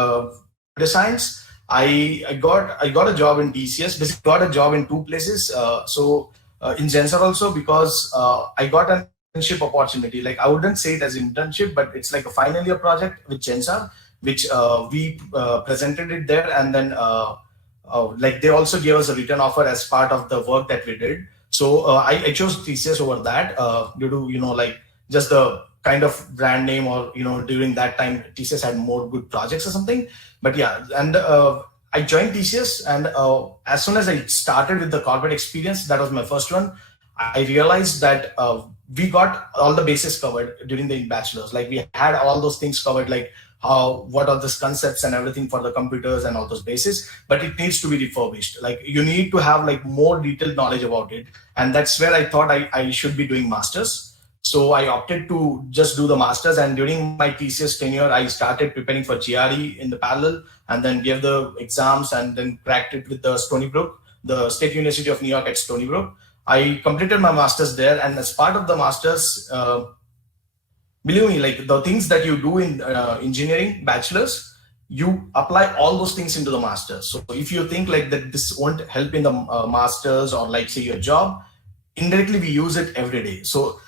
science, I got a job in TCS. Basically, got a job in two places. In Gensar also, because I got an internship opportunity. Like I wouldn't say it as internship, but it's like a final year project with Gensar, which we presented it there, and then like they also gave us a written offer as part of the work that we did. So I chose TCS over that due to like just the kind of brand name, or during that time TCS had more good projects or something. But yeah, and I joined TCS, and as soon as I started with the corporate experience, that was my first one. I realized that we got all the bases covered during the bachelor's. Like we had all those things covered, like what are the concepts and everything for the computers and all those bases, but it needs to be refurbished. Like you need to have like more detailed knowledge about it. And that's where I thought I should be doing masters. So I opted to just do the masters, and during my TCS tenure, I started preparing for GRE in the parallel, and then gave the exams and then cracked it with the Stony Brook, the State University of New York at Stony Brook. I completed my masters there, and as part of the masters, believe me, like the things that you do in engineering bachelor's, you apply all those things into the masters. So if you think like that this won't help in the masters or like say your job, indirectly we use it every day. So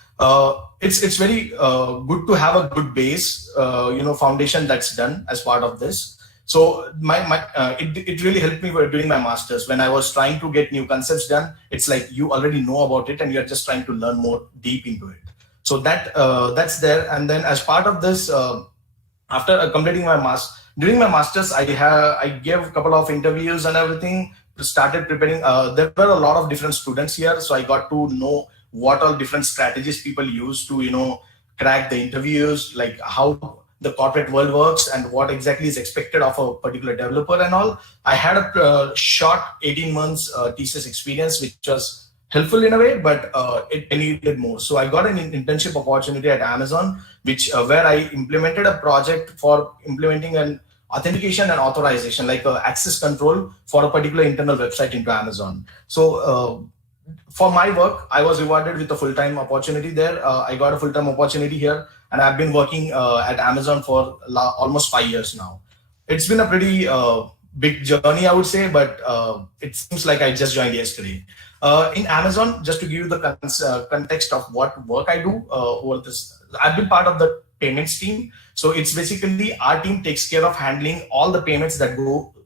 it's very good to have a good base, foundation that's done as part of this. So it really helped me during my masters when I was trying to get new concepts done. It's like you already know about it and you're just trying to learn more deep into it. So that's there. And then as part of this, after completing my during my masters, I gave a couple of interviews and everything. Started preparing. There were a lot of different students here, so I got to know what all different strategies people use to crack the interviews, like how the corporate world works and what exactly is expected of a particular developer and all. I had a short 18 months thesis experience, which was helpful in a way, but it needed more. So I got an internship opportunity at Amazon, which where I implemented a project for implementing an authentication and authorization, like access control for a particular internal website into Amazon. So for my work, I was rewarded with a full-time opportunity there. I got a full-time opportunity here, and I've been working at Amazon for almost 5 years now. It's been a pretty big journey, I would say, but it seems like I just joined yesterday. In Amazon, just to give you the context of what work I do over this, I've been part of the payments team. So it's basically our team takes care of handling all the payments that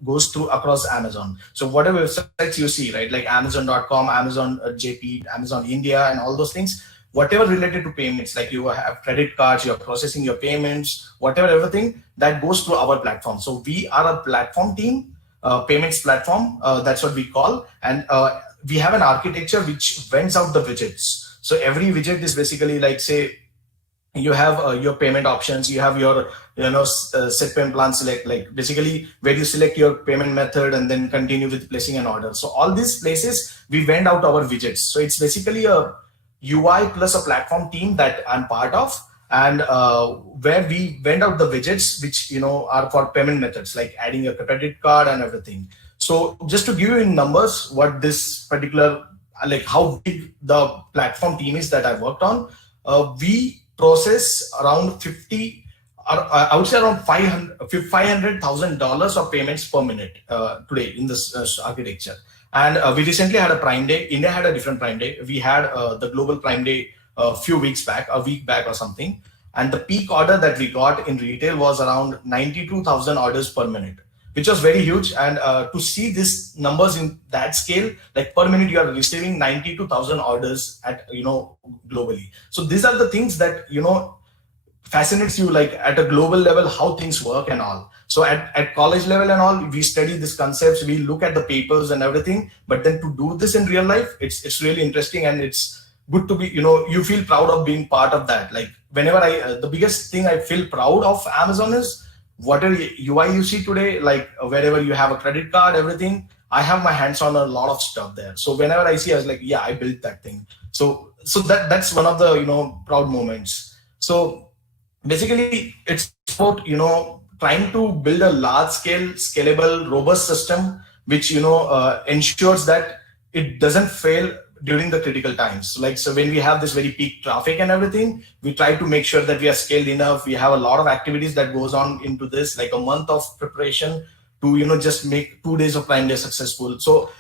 goes through across Amazon. So whatever websites you see, right, like Amazon.com, Amazon JP, Amazon India, and all those things, whatever related to payments, like you have credit cards, you're processing your payments, whatever, everything that goes through our platform. So we are a platform team, payments platform, that's what we call. And we have an architecture which vents out the widgets. So every widget is basically like, say, you have your payment options, you have your set payment plan select, like basically where you select your payment method and then continue with placing an order. So all these places we vent out our widgets. So it's basically a UI plus a platform team that I'm part of, and where we vent out the widgets which are for payment methods, like adding a credit card and everything. So just to give you in numbers what this particular, like how big the platform team is that I worked on, we process around 50, or I would say around $500,000 of payments per minute today in this architecture. And we recently had a Prime Day. India had a different Prime Day. We had the Global Prime Day a few weeks back, a week back or something. And the peak order that we got in retail was around 92,000 orders per minute, which was very huge. And to see these numbers in that scale, like per minute, you are receiving 92,000 orders at, globally. So these are the things that, fascinates you, like at a global level, how things work and all. So at college level and all, we study these concepts, we look at the papers and everything, but then to do this in real life, it's really interesting, and it's good to be, you feel proud of being part of that. Like whenever the biggest thing I feel proud of Amazon is whatever UI you see today, like wherever you have a credit card, everything, I have my hands on a lot of stuff there. So whenever I see, I was like, yeah, I built that thing. So that's one of the, proud moments. So basically it's about, trying to build a large scale, scalable, robust system, which, ensures that it doesn't fail during the critical times. So when we have this very peak traffic and everything, we try to make sure that we are scaled enough. We have a lot of activities that goes on into this, like a month of preparation to, just make 2 days of Prime Day successful. So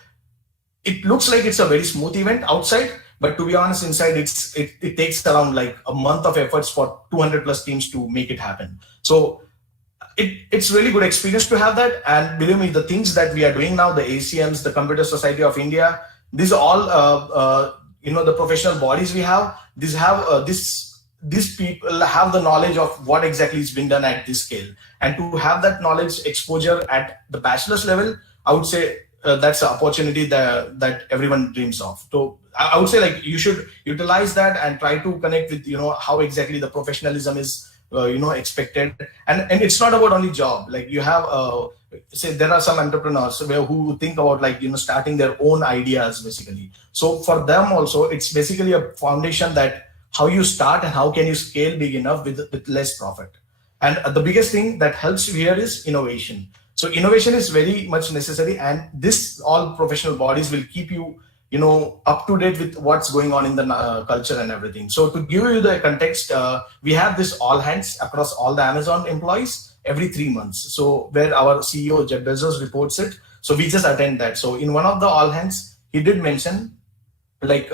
it looks like it's a very smooth event outside, but to be honest, inside it takes around like a month of efforts for 200 plus teams to make it happen. So it's really good experience to have that. And believe me, the things that we are doing now, the ACMs, the Computer Society of India, these are all, the professional bodies we have. These people have the knowledge of what exactly is being done at this scale. And to have that knowledge exposure at the bachelor's level, I would say that's an opportunity that everyone dreams of. So I would say like you should utilize that and try to connect with, how exactly the professionalism is expected. And it's not about only job. Like you have, say there are some entrepreneurs who think about like, starting their own ideas basically. So for them also, it's basically a foundation that how you start and how can you scale big enough with less profit. And the biggest thing that helps you here is innovation. So innovation is very much necessary, and this all professional bodies will keep you, up to date with what's going on in the culture and everything. So to give you the context, we have this all hands across all the Amazon employees every 3 months. So where our CEO Jeff Bezos reports it. So we just attend that. So in one of the all hands, he did mention like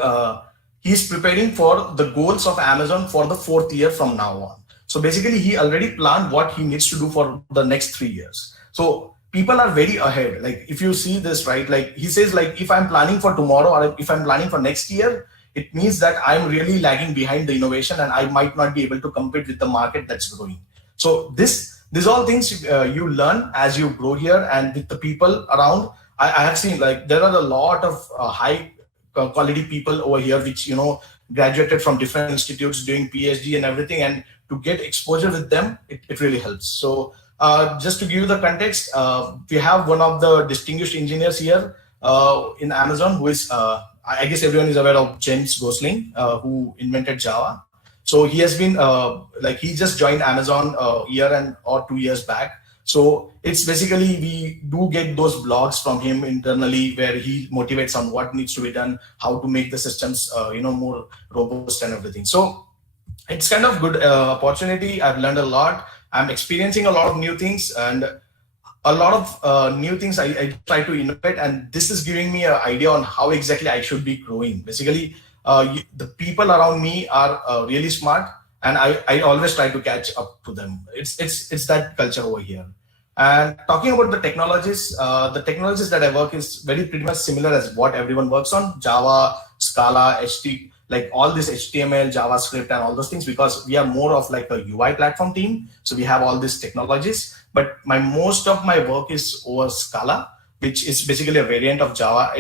he's preparing for the goals of Amazon for the 4th year from now on. So basically he already planned what he needs to do for the next 3 years. So people are very ahead. Like if you see this, right, like he says, like if I'm planning for tomorrow or if I'm planning for next year, it means that I'm really lagging behind the innovation and I might not be able to compete with the market that's growing. So these all things you learn as you grow here, and with the people around. I have seen like there are a lot of high quality people over here, which, graduated from different institutes doing PhD and everything, and to get exposure with them, it really helps. So just to give you the context, we have one of the distinguished engineers here in Amazon, who is, I guess everyone is aware of James Gosling, who invented Java. So he has been he just joined Amazon a year or 2 years back. So it's basically, we do get those blogs from him internally where he motivates on what needs to be done, how to make the systems, more robust and everything. So it's kind of good opportunity. I've learned a lot. I'm experiencing a lot of new things, and a lot of new things I try to innovate. And this is giving me an idea on how exactly I should be growing. Basically, the people around me are really smart, and I always try to catch up to them. It's that culture over here. And talking about the technologies that I work is pretty much similar as what everyone works on: Java, Scala, HT, like all this HTML, JavaScript, and all those things, because we are more of like a UI platform team. So we have all these technologies, but most of my work is over Scala, which is basically a variant of Java.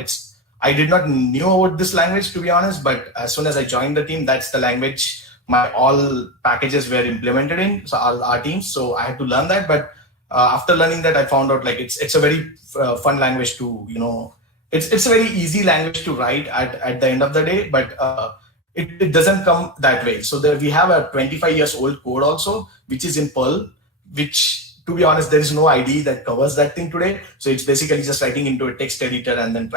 I did not know about this language, to be honest, but as soon as I joined the team, that's the language my all packages were implemented in. So our teams, so I had to learn that. But after learning that, I found out like it's a very fun language to, it's a very easy language to write at the end of the day, but it doesn't come that way. So we have a 25 years old code also, which is in Perl, which, to be honest, there is no IDE that covers that thing today. So it's basically just writing into a text editor and then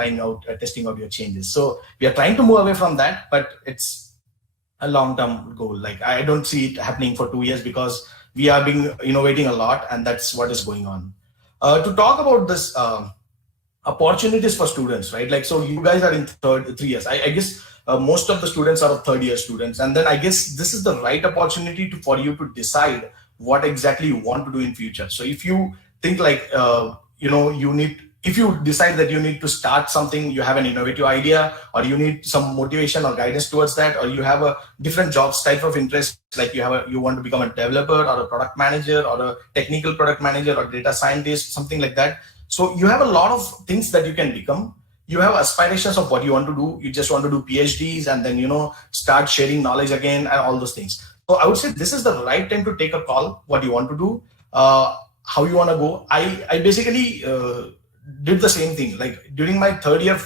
testing out your changes. So we are trying to move away from that, but it's a long-term goal. Like I don't see it happening for 2 years, because we are innovating a lot, and that's what is going on. To talk about this opportunities for students, right? Like, so you guys are in 3 years. I guess most of the students are third year students. And then I guess this is the right opportunity for you to decide what exactly you want to do in future. So if you think like, if you decide that you need to start something, you have an innovative idea, or you need some motivation or guidance towards that, or you have a different jobs type of interest, like you want to become a developer or a product manager or a technical product manager or data scientist, something like that. So you have a lot of things that you can become. You have aspirations of what you want to do. You just want to do PhDs and then, start sharing knowledge again and all those things. So I would say this is the right time to take a call, what you want to do, how you want to go. I basically did the same thing. Like during my third year,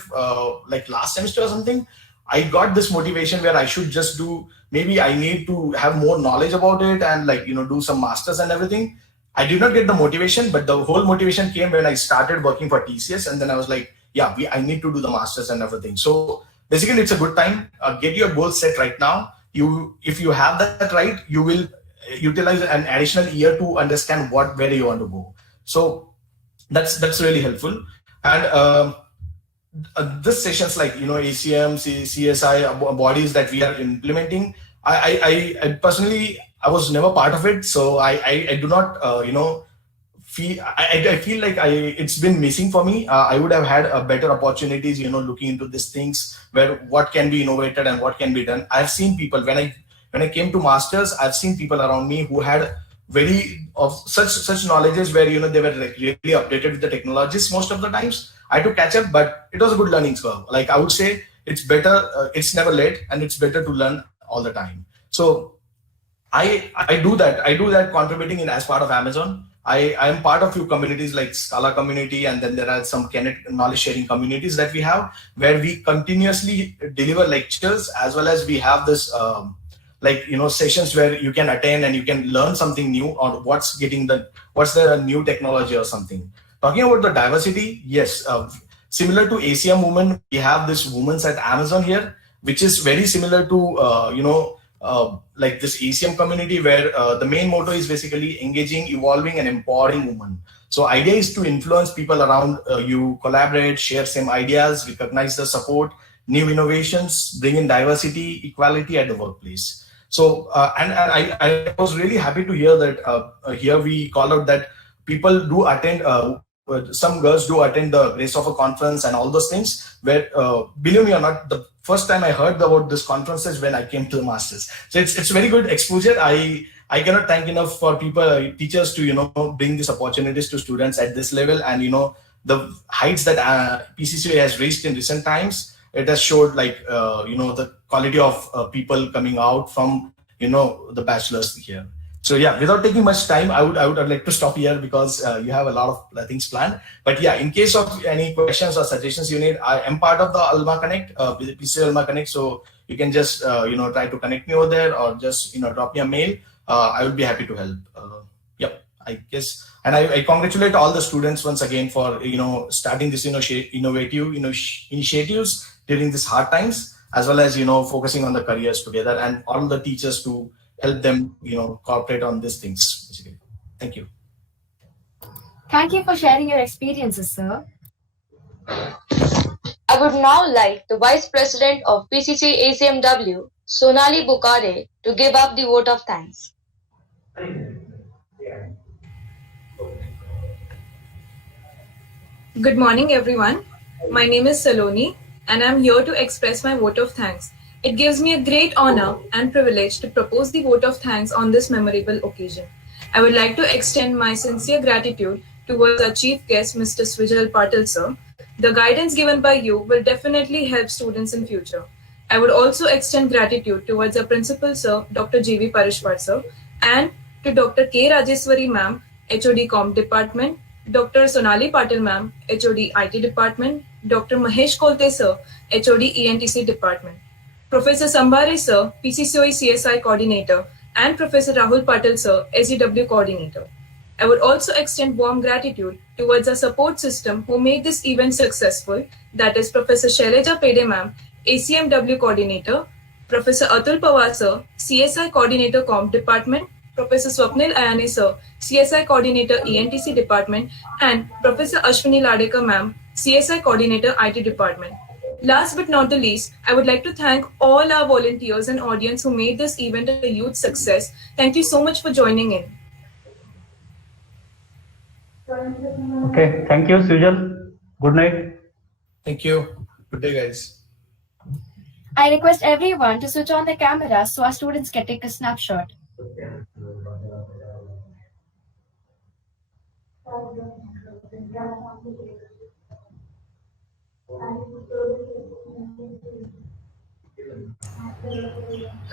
like last semester or something, I got this motivation where I should just do, maybe I need to have more knowledge about it and do some masters and everything. I did not get the motivation, but the whole motivation came when I started working for TCS. And then I was like, yeah, I need to do the masters and everything. So basically it's a good time. Get your goals set right now. If you have that right, you will utilize an additional year to understand where you want to go. So that's really helpful. And this sessions like ACM, CSI bodies that we are implementing, I personally, I was never part of it, so I do not I feel like it's been missing for me. I would have had a better opportunities looking into these things where what can be innovated and what can be done. I've seen people when I came to masters, I've seen people around me who had such knowledges where they were like really updated with the technologies most of the times. I had to catch up, but it was a good learning curve. Like I would say it's better, it's never late, and it's better to learn all the time. So I do that contributing as part of Amazon. I am part of few communities like Scala community, and then there are some knowledge sharing communities that we have where we continuously deliver lectures, as well as we have this sessions where you can attend and you can learn something new or what's the new technology or something. Talking about the diversity, yes, similar to ACM Women, we have this Women's at Amazon here, which is very similar to like this ACM community where the main motto is basically engaging, evolving, and empowering women. So idea is to influence people around you, collaborate, share same ideas, recognize the support, new innovations, bring in diversity, equality at the workplace. So and I was really happy to hear that here we call out that people do attend. Some girls do attend the Grace of a conference and all those things where, believe me or not, the first time I heard about this conference is when I came to the masters. So it's very good exposure. I cannot thank enough for teachers to, bring these opportunities to students at this level. And, the heights that PCCA has reached in recent times, it has showed the quality of people coming out from, the bachelors here. So yeah, without taking much time, I would like to stop here because you have a lot of things planned. But yeah, in case of any questions or suggestions you need, I am part of the Alma Connect, PCCA Alma Connect. So you can just try to connect me over there or just drop me a mail. I would be happy to help. Yep, I guess. And I congratulate all the students once again for starting this innovative initiatives during these hard times, as well as focusing on the careers together, and all the teachers to help them, cooperate on these things, basically. Thank you. Thank you for sharing your experiences, sir. I would now like the Vice President of PCC ACMW, Sonali Bukhare, to give up the vote of thanks. Good morning, everyone. My name is Saloni, and I'm here to express my vote of thanks. It gives me a great honor and privilege to propose the vote of thanks on this memorable occasion. I would like to extend my sincere gratitude towards our chief guest, Mr. Swijal Patil, sir. The guidance given by you will definitely help students in future. I would also extend gratitude towards our principal, sir, Dr. G.V. Parishwat, sir, and to Dr. K. Rajeswari, ma'am, HOD Com Department, Dr. Sonali Patil, ma'am, HOD IT Department, Dr. Mahesh Kolte, sir, HOD ENTC Department, Professor Sambare, sir, PCCOE CSI Coordinator, and Professor Rahul Patil, sir, SDW Coordinator. I would also extend warm gratitude towards our support system who made this event successful, that is Professor Shaileja Pede, ma'am, ACMW Coordinator, Professor Atul Pawar, sir, CSI Coordinator Com Department, Professor Swapnil Ayane, sir, CSI Coordinator ENTC Department, and Professor Ashwini Ladekar, ma'am, CSI Coordinator IT Department. Last but not the least, I would like to thank all our volunteers and audience who made this event a huge success. Thank you so much for joining in. Okay, thank you, Sujal. Good night. Thank you. Good day, guys. I request everyone to switch on the camera so our students can take a snapshot.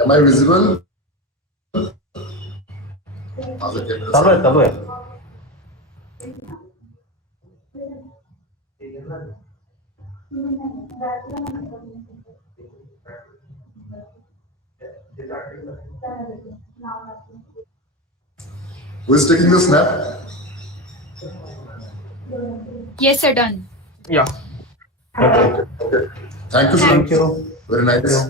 Am I visible? चालू है. Who is taking the snap? Yes, sir, done. Yeah. Okay. Thank you, sir. Thank you. Very nice.